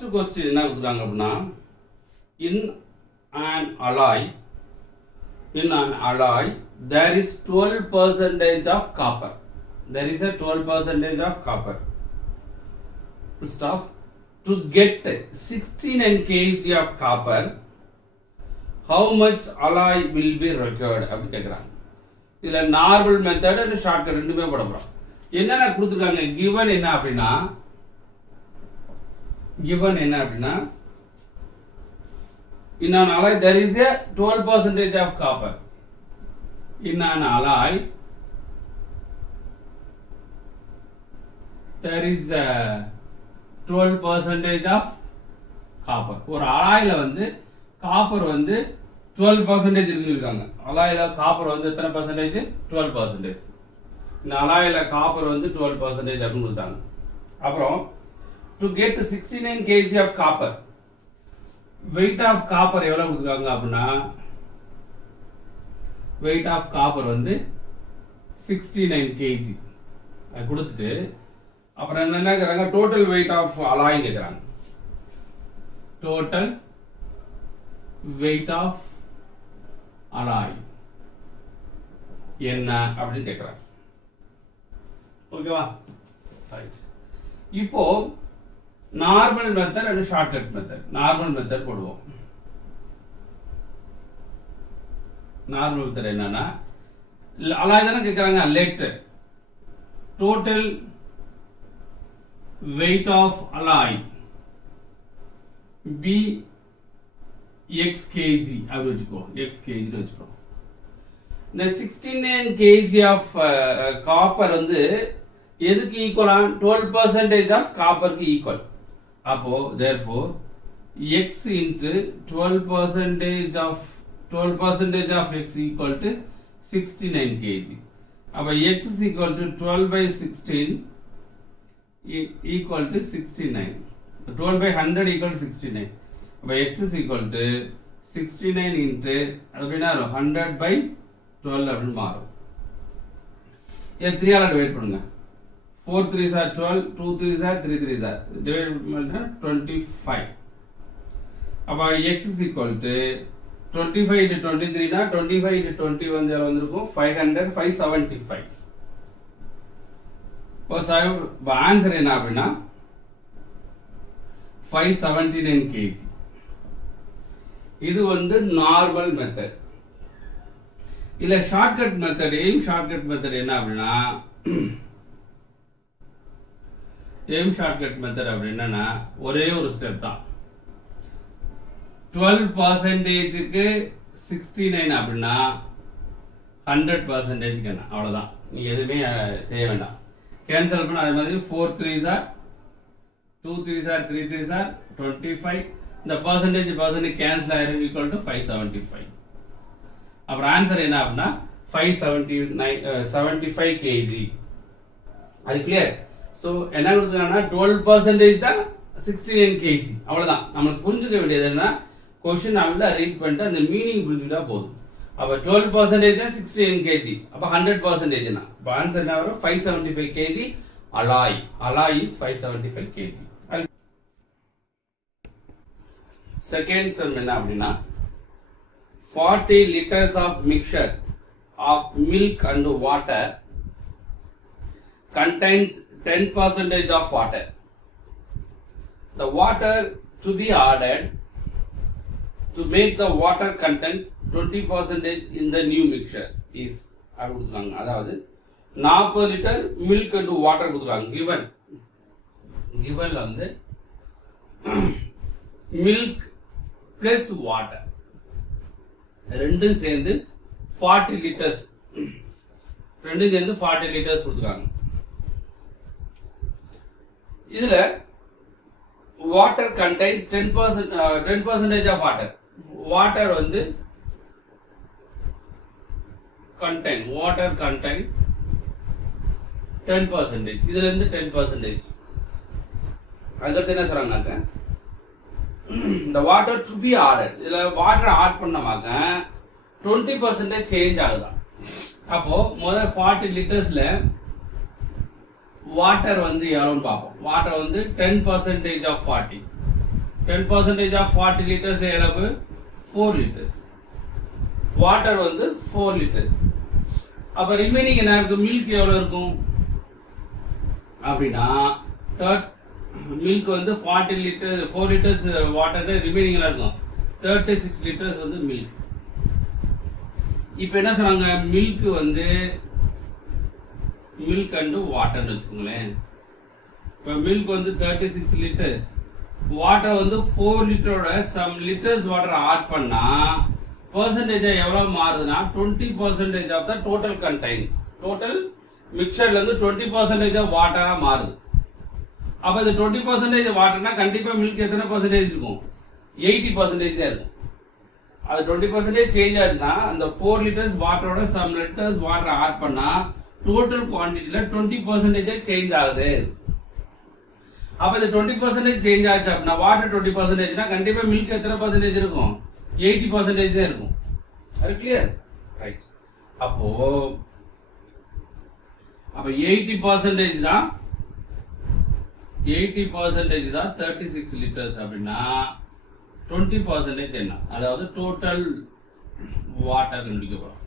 First question என்ன கொடுத்தாங்க அப்படினா in an alloy there is 12% of copper. There is a 12% of copper. Stuff to get 69 kg of copper, how much alloy will be required அப்படி கேக்குறாங்க. இதுல normal method and shortcut ரெண்டுமே போட போறோம். என்னென்ன கொடுத்திருக்காங்க given என்ன அப்படினா in an alloy there is a 12% of copper. In an alloy there is a 12% of copper. ஒரு அலாய்ல வந்து காப்பர் வந்து 12% இருக்குன்னு அலாய்ல காப்பர் வந்து எத்தனை பர்சன்டேஜ் 12%. இந்த அலாய்ல காப்பர் வந்து 12% அப்படின்னு கொடுத்தாங்க. அப்புறம் to get 69 kg of copper, weight of copper எவ்வளவு கொடுத்திருக்காங்க அப்படினா weight of copper வந்து 69 kg அது கொடுத்துட்டு அப்புறம் என்ன கேக்குறாங்க total weight of alloy கேக்குறாங்க. total weight of alloy என்ன அப்படி கேக்குறாங்க. ஓகேவா? ரைட். இப்போ normal method and shortcut method. Normal method போடுவோம். நார்மல் மெத்தட் என்னன்னா அலாய் தானே கேக்குறாங்க. Let total weight of alloy be x kg அப்படி வச்சுக்கோ. x kg னு வச்சுக்கோ. இந்த 69 kg of copper வந்து எதுக்கு ஈக்குவலா 12% of copper க்கு ஈக்குவல். அப்போ therefore x into 12% of x equal to 69 kg. அப்ப x is equal to 12 by 16 equal to 69. 12 by 100 equal to 69. அப்ப x is equal to 69 into அப்படினா 100 by 12 அப்படி மாறும். இத 3 ஆல டிவைட் பண்ணுங்க. 4 3s are 12, 2 3s are 3 3s are divided பண்ணா 25. அப்ப x is equal to 25 into 23 னா 25 into 20 வந்து எவ்வளவு வந்திருக்கும் 500 575. இப்போ ஆன்சர் என்ன அப்படின்னா 579 kg. இது வந்து நார்மல் மெத்தட். இல்ல ஷார்ட்கட் மெத்தட். ஷார்ட்கட் மெத்தட் என்ன அப்படின்னா ஷார்ட்கட் மெத்தட் அப்படின்னா ஒரே ஒரு ஸ்டெப் தான். 12%க்கு 69 அப்படின்னா 100%க்கு என்ன அவ்வளவுதான். நீ எதுவுமே செய்ய வேண்டாம். கேன்சல் பண்ண அதே மாதிரி 4 3s are 2 3s are 3 3s are 25. இந்த பர்சன்டேஜ் கேன்சல் ஆயிடும் ஈக்குவல் டு 575. அப்புறம் ஆன்சர் என்ன அப்படின்னா 575 kg. அது கிளியர். சோ என்ன கொடுத்தாங்கன்னா 12% தான் 69 kg. அவ்வளவுதான். நமக்கு புரிஞ்சுக்க வேண்டியது என்ன क्वेश्चन நல்லா ரீட் பண்ணிட்டு அந்த மீனிங் புரிஞ்சுட்டா போதும். அப்ப 12% தான் 69 kg. அப்ப 100% என்ன? அப்ப ஆன்சர் என்ன வரும் 575 kg alloy. Alloy is 575 kg. Second sum என்ன அப்படின்னா 40 liters of mixture of milk and water contains 10% of water. The water to be added to make the water content 20% in the new mixture is அப்படிங்க. அதாவது 40 litre milk and water கொடுத்துருக்காங்க. given வந்து milk plus water ரெண்டும் சேர்ந்து 40 liters கொடுத்துருக்காங்க. இதுல water contains 10% of water வந்து water contain 10%. இதுல இருந்து 10%. அதுக்கு என்ன சொல்றாங்க the water to be added. இதுல வாட்டர் ஆட் பண்ணாம 20% சேஞ்ச் ஆகுதா. அப்போ முதல்ல 40 லிட்டர்ஸ்ல வாட்டர் வந்து எவ்வளவுன்னு பார்ப்போம். வாட்டர் வந்து 10% of 40 10% of 40 liters எவ்வளவு 4 liters. வாட்டர் வந்து 4 liters. அப்ப ரிமைனிங் என்ன இருக்கு மில்க் எவ்வளவு இருக்கும் அப்படின்னா மில்க் வந்து 40 liters 4 liters வாட்டர் ரிமைனிங் எல்லாம் இருக்கும் 36 liters வந்து மில்க். இப்போ என்ன சொன்னாங்க மில்க் வந்து மில்க் அண்ட் வாட்டர்னு வச்சுக்கோங்களேன். இப்போ மில்க் வந்து 36 liters, வாட்டர் வந்து 4 லிட்டரோட சம் லிட்டர்ஸ் வாட்டர் ஆட் பண்ணா பெர்சன்டேஜ் எவ்வளவு மாறுதுன்னா 20% of the total contain total மிக்சர்ல இருந்து 20% ஆஃப் வாட்டரா மாறுது. அப்ப இது 20% வாட்டர்னா கண்டிப்பா மில்க் எத்தனை பர்சன்டேஜ் இருக்கும் 80% தான் இருக்கும். அது 20% சேஞ்ச் ஆச்சுன்னா அந்த 4 லிட்டர்ஸ் வாட்டரோட சம் லிட்டர்ஸ் வாட்டர் ஆட் பண்ணா டோட்டல் குவான்டிட்டில 20% சேஞ்ச் ஆகுது. அப்ப இந்த 20% சேஞ்ச் ஆச்சு அப்படின்னா வாட்டர் 20%னா கண்டிப்பா மில்க் எத்தனை பர்சன்டேஜ் இருக்கும் 80% தான் இருக்கும். அது கிளியர் ரைட். அப்போ 80% தான் 36 லிட்டர்ஸ் அப்படின்னா 20% என்ன அதாவது டோட்டல் வாட்டர் கண்டுபிடிக்கப்படும்.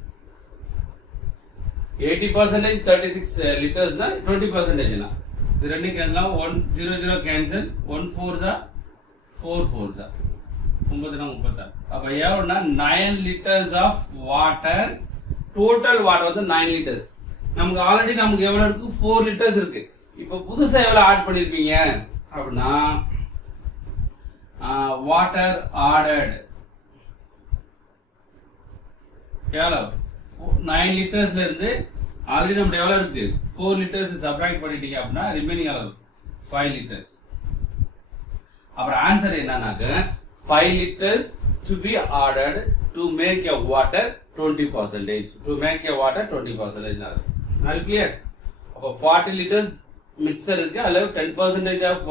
80% 36 லிட்டர்ஸ் தான் 20% என்ன இது ரெண்டு கேன்சல் 1 0 0 கேன்சல் 1 4s 4 4s 9 அப்ப எவ்வளவுனா 9 litres of water total water வந்து 9 லிட்டர்ஸ். நமக்கு ஆல்ரெடி நமக்கு எவ்வளவு இருக்கு 4 லிட்டர்ஸ் இருக்கு. இப்ப புதுசா எவ்வளவு ஆட் பண்ணிருப்பீங்க அப்படின்னா வாட்டர் ஆடட் எவ்வளவு 9 லிட்டர்ஸ்ல இருந்து ஆல்ரெடி நம்ம எவ்வளவு இருக்கு 4 லிட்டர்ஸ் சப்ட்ராக்ட் பண்ணிட்டீங்க அப்படின்னா ரிமைனிங் அளவு 5 லிட்டர்ஸ். அப்புறம் ஆன்சர் என்னன்னாக்க 5 liters to be added to make a water 20%. To make a water 20%. Are you clear? அப்போ 40 liters mixer இருக்கு அதுல 10% of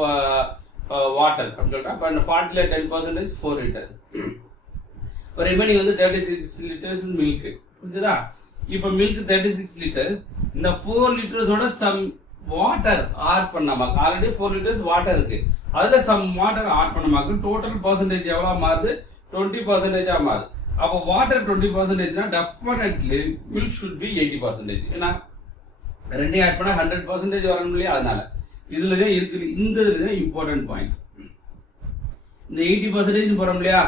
water அப்படின்னு சொல்றேன். அப்ப 40ல 10% 4 liters. இப்போ ரிமைனிங் வந்து 36 liters மில்க். புரியுதா? இப்போ மில்க் 36 liters இந்த 4 லிட்டர்ஸோட சம் வாட்டர் ஆட் பண்ணாம ஆல்ரெடி 4 லிட்டர்ஸ் வாட்டர் இருக்கு அதுல சம் வாட்டர் ஆட் பண்ணாம டோட்டல் பர்சன்டேஜ் எவ்வளவு மாறுது 20% மாறுது. அப்போ வாட்டர் 20%னா டெஃபினெட்லி மில்க் ஷுட் பி 80%. ஏன்னா ரெண்டையும் ஆட் பண்ணா 100% வரணும் இல்லையா? அதனால இதுல தான் இருக்கு. இந்த இதுல தான் இம்பார்ட்டன்ட் பாயிண்ட். இந்த 80% போறோம் இல்லையா?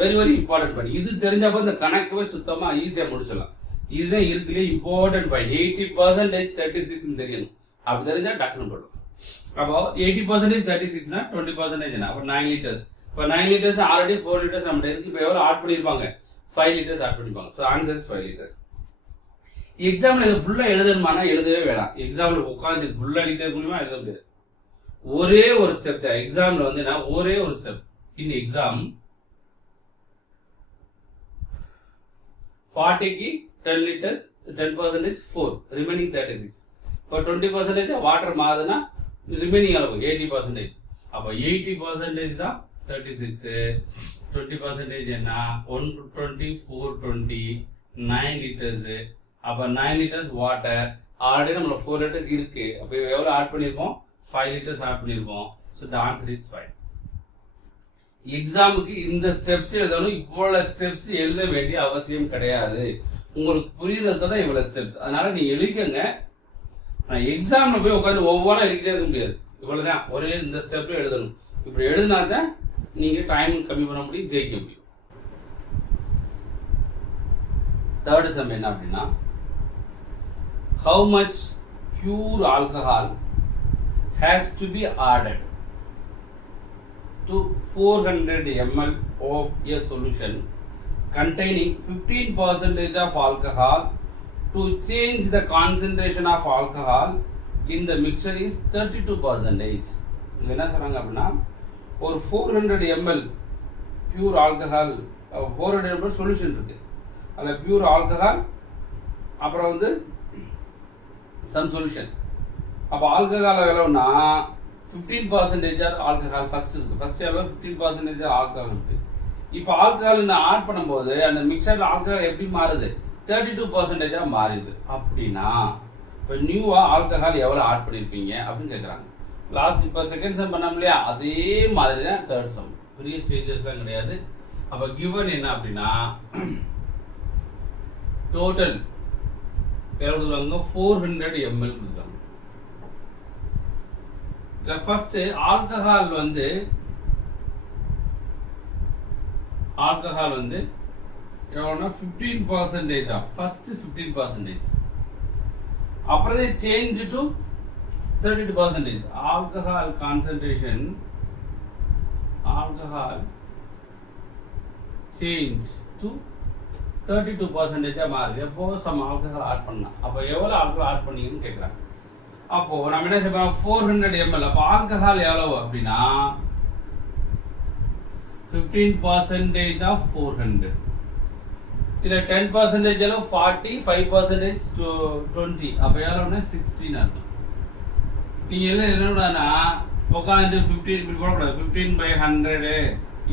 Very very important point. இது தெரிஞ்சப்ப இந்த கணக்கவே சுத்தமா ஈஸியா முடிச்சிடலாம். இதுதான் இருக்குல்ல இம்பார்ட்டன்ட் பாயிண்ட். 80% 36 தெரியணும். அப்படி தெரிஞ்சா டக்குன்னு போடும். அப்போ 80% 36னா 20% என்ன? அப்போ 9 லிட்டர்ஸ். இப்போ 9 லிட்டர்ஸ் ஆல்ரெடி 4 லிட்டர்ஸ் நம்ம இருக்கு. இப்போ எவ்வளவு ஆட் பண்ணிருப்பாங்க 5 லிட்டர்ஸ் ஆட் பண்ணிருப்பாங்க. So answer is 5 litres. எக்ஸாம்ல இது ஃபுல்லா எழுதணுமானா எழுதவே வேணாம். எக்ஸாம்ல உட்காந்து ஃபுல்லா எழுத முடியுமா எழுத முடியாது. ஒரே ஒரு ஸ்டெப் தான் எக்ஸாம்ல வந்து ஒரே ஒரு ஸ்டெப். இன் எக்ஸாம் 40க்கு 10 liters 10% 4 remaining 36. இப்போ 20% வாட்டர் மாறுதுன்னா ரிமைனிங் அளவு 80%. அப்போ 80% தான் 36. 20% என்ன 120 420 9 liters. அப்போ 9 liters வாட்டர் ஆல்ரெடி நம்மள 4 liters இருக்கு. அப்போ எவ்வளவு ஆட் பண்ணிருப்போம் 5 liters ஆட் பண்ணிருப்போம். So the answer is 5. எக்ஸாமுக்கு இந்த ஸ்டெப்ஸ் எழுதணும். இவ்வளவு ஸ்டெப்ஸ் எழுத வேண்டிய அவசியம் கிடையாது. உங்களுக்கு புரியுறதுக்கு தான் இவ்வளவு ஸ்டெப்ஸ். அதனால நீங்க எழுதிக்கங்க. நான் எக்ஸாம்ல போய் உட்காந்து ஒவ்வொரு எழுதிட்டே இருக்க முடியாது. இவ்வளவுதான் ஒரே இந்த ஸ்டெப்ல எழுதணும். இப்படி எழுதினா தான் நீங்க டைம் கம்மி பண்ண முடியும், ஜெயிக்க முடியும். தேர்ட் சம் என்ன அப்படின்னா how much pure alcohol has to be added to 400 ml of a solution containing 15% of alcohol to change the concentration of alcohol in the mixture is 32%. இது என்ன சொல்றாங்க அப்படின்னா ஒரு 400 ml pure alcohol 400 ml solution இருக்கு. அதுல pure alcohol அப்புறம் வந்து some solution. அப்ப ஆல்கஹால் எவ்வளவுனா 15% ஆல்கஹால் ஃபர்ஸ்ட் இருக்கு. ஃபர்ஸ்ட் எவ்வளவு 15% ஆல்கஹால் இருக்கு. இப்போ ஆல்கஹால் ஆட் பண்ணும்போது அந்த மிக்சர்ல ஆல்கஹால் எப்படி மாறுது 32% மாறுது. அப்படின்னா இப்போ நியூவா ஆல்கஹால் எவ்வளவு ஆட் பண்ணிருப்பீங்க அப்படின்னு கேட்கறாங்க. லாஸ்ட் இப்போ செகண்ட் சம் பண்ணோம் இல்லையா அதே மாதிரி தான் தேர்ட் சம். பெரிய சேஞ்சஸ்லாம் கிடையாது. அப்போ கிவன் என்ன அப்படின்னா டோட்டல் எவ்வளோ கொடுக்குறாங்க 400 ml கொடுக்குறாங்க. ஃபர்ஸ்ட் ஆல்கஹால் வந்து எவ்வளோனா 15% ஆஃப் ஃபர்ஸ்ட் 15%. அப்புறம் change to 32%. Alcohol concentration change to 32% மாறுது. எப்போ சம் ஆல்கஹால் ஆட் பண்ணா அப்போ எவ்வளோ ஆல்கஹால் ஆட் பண்ணீங்கன்னு கேட்குறாங்க. அப்போ நம்ம என்ன செய்யறோம் 400 ml. அப்போ ஆல்கஹால் எவ்வளவு அப்படின்னா 15% ஆஃப் 400. இதுல 10% எவ்வளவு 40, 5% 20. அப்போ எவ்வளவுன்னா 16 ஆகும். நீங்க எல்லாம் என்னன்னா உட்காந்து 15 இப்படி போடக்கூடாது. 15/100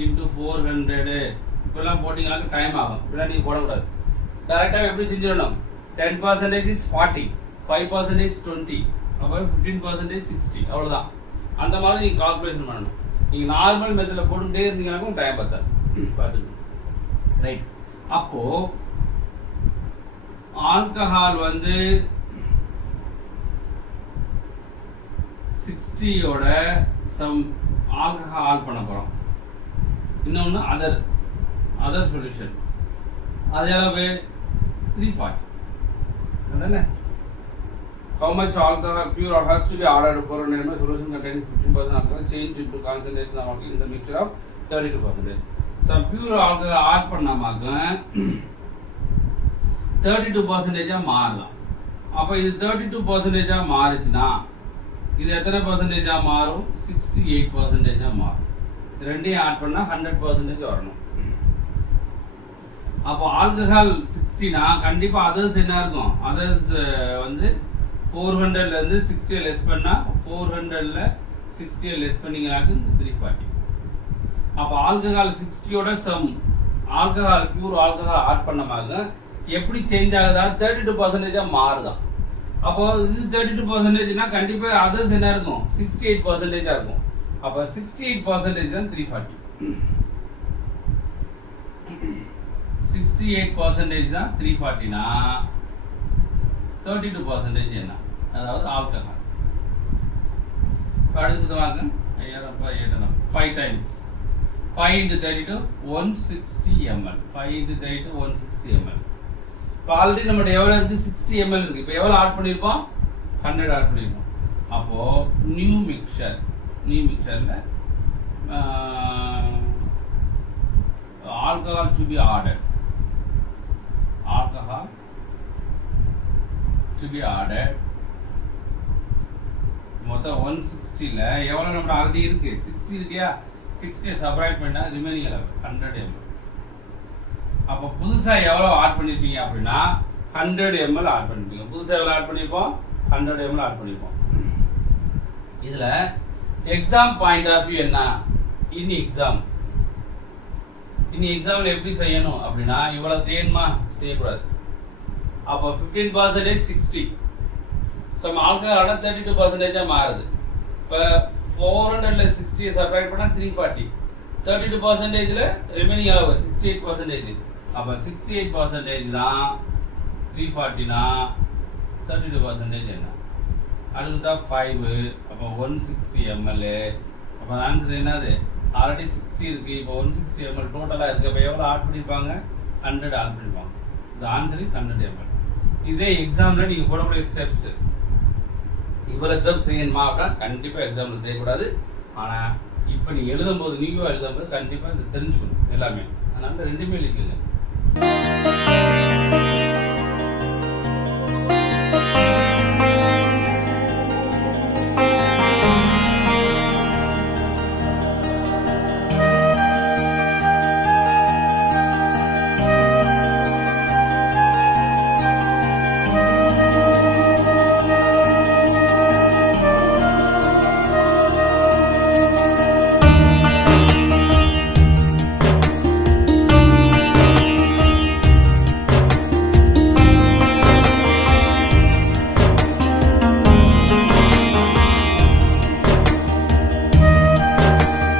into 400 இப்பெல்லாம் போட்டீங்கன்னா டைம் ஆகும். இப்படிலாம் நீங்க போடக்கூடாது. டைரக்டாக எப்படி செஞ்சிடணும் 10% is 40, 5% is 20, அப்போ 15% 60. அவ்வளோதான். அந்த மாதிரி நீங்கள் கால்குலேஷன் பண்ணணும். நீங்கள் நார்மல் மெத்தடில் போட்டுக்கிட்டே இருந்தீங்கன்னாக்கும் டைம் பார்த்தாரு பார்த்துக்கணும். ரைட். அப்போ ஆல்கஹால் வந்து 60யோட சம் ஆல்கஹால் ஆட் பண்ண போகிறோம். இன்னொன்று அதர் சொல்யூஷன். அது எவ்வளவு 340. அதானே how much alcohol pure has to be added for a solution containing 15% alcohol change into concentration of alcohol in the mixture of 32%. So pure alcohol add பண்ணாமங்க 32% மாறலாம். அப்ப இது 32% மாறுச்சுனா இது எத்தனை percentage மாறும் 68% மாறும். ரெண்டையும் ஆட் பண்ணா 100% வரணும். அப்போ ஆல்கஹால் 60னா கண்டிப்பா அதர்ஸ் என்ன இருக்கும் அதர்ஸ் வந்து 400ல இருந்து 60 லெஸ் பண்ணா 400ல 60 லெஸ் பண்ணீங்கனாக்கு 340. அப்ப ஆல்கஹால் 60யோட some alcohol pure alcohol add பண்ணாம எப்படி சேஞ்ச் ஆகுதா 32% மாறுதா. அப்போ இது 32%னா கண்டிப்பா அதர்ஸ் என்ன இருக்கும் 68% இருக்கும். அப்ப 68% தான் 340. 68% தான் 340னா 32% என்ன அதாவது ஆல்கஹால். அடுத்து வாங்க 5 times 5 into 32 160 ml. 5 into 32 160 ml. இப்போ ஆல்ரெடி நம்ம எவ்வளவு இருக்கு 60 ml இருக்கு. இப்போ எவ்வளவு ஆட் பண்ணிருப்போம் 100 ஆட் பண்ணிருப்போம். அப்போ new மிக்சர்ல alcohol to be added. மொத்தம் 160ல எவ்வளவு நம்ம ஆல்ரெடி இருக்கு 60 இருக்கியா 60 சப்ட்ராக்ட் பண்ணா ரிமைனிங் 100 ml. அப்ப புதுசா எவ்வளவு ஆட் பண்ணிருப்பீங்க அப்படின்னா 100 ml ஆட் பண்ணிருப்பீங்க. புதுசா எவ்வளவு ஆட் பண்ணிருப்போம் 100 ml ஆட் பண்ணிருப்போம். இதுல எக்ஸாம் பாயிண்ட் ஆஃப் வியூ என்ன இனி எக்ஸாம்ல எப்படி செய்யணும் அப்படின்னா இவ்வளவு தேன்மா செய்யக்கூடாது. அப்போ 15% 60 சம் ஆல்கஹால் 32% மாறுது. இப்போ 400ல 60 சப்ட்ராக்ட் பண்ணா 340. 32%ல ரிமைனிங் அளவு 68%. அப்போ 68% தான் 340னா 32% என்ன அடுத்ததா 5. அப்போ 160 ml. அப்போ ஆன்சர் என்னது ஆல்ரெடி 60 இருக்கு. இப்போ 160 ml டோட்டலா இருக்கு. அப்போ எவ்வளவு ஆட் பண்ணிருப்பாங்க 100 ஆட் பண்ணிருப்பாங்க. The answer is 100 ml. இதே எக்ஸாம்ல நீங்க போடக்கூடிய ஸ்டெப்ஸ் இவ்வளவு ஸ்டெப்ஸ் செய்யணுமா அப்படின்னா கண்டிப்பா எக்ஸாம்ல செய்யக்கூடாது. ஆனா இப்போ நீங்க எழுதும்போது கண்டிப்பா இதை தெரிஞ்சுக்கணும் எல்லாமே. அதனால ரெண்டுமே எழுதிக்கங்க.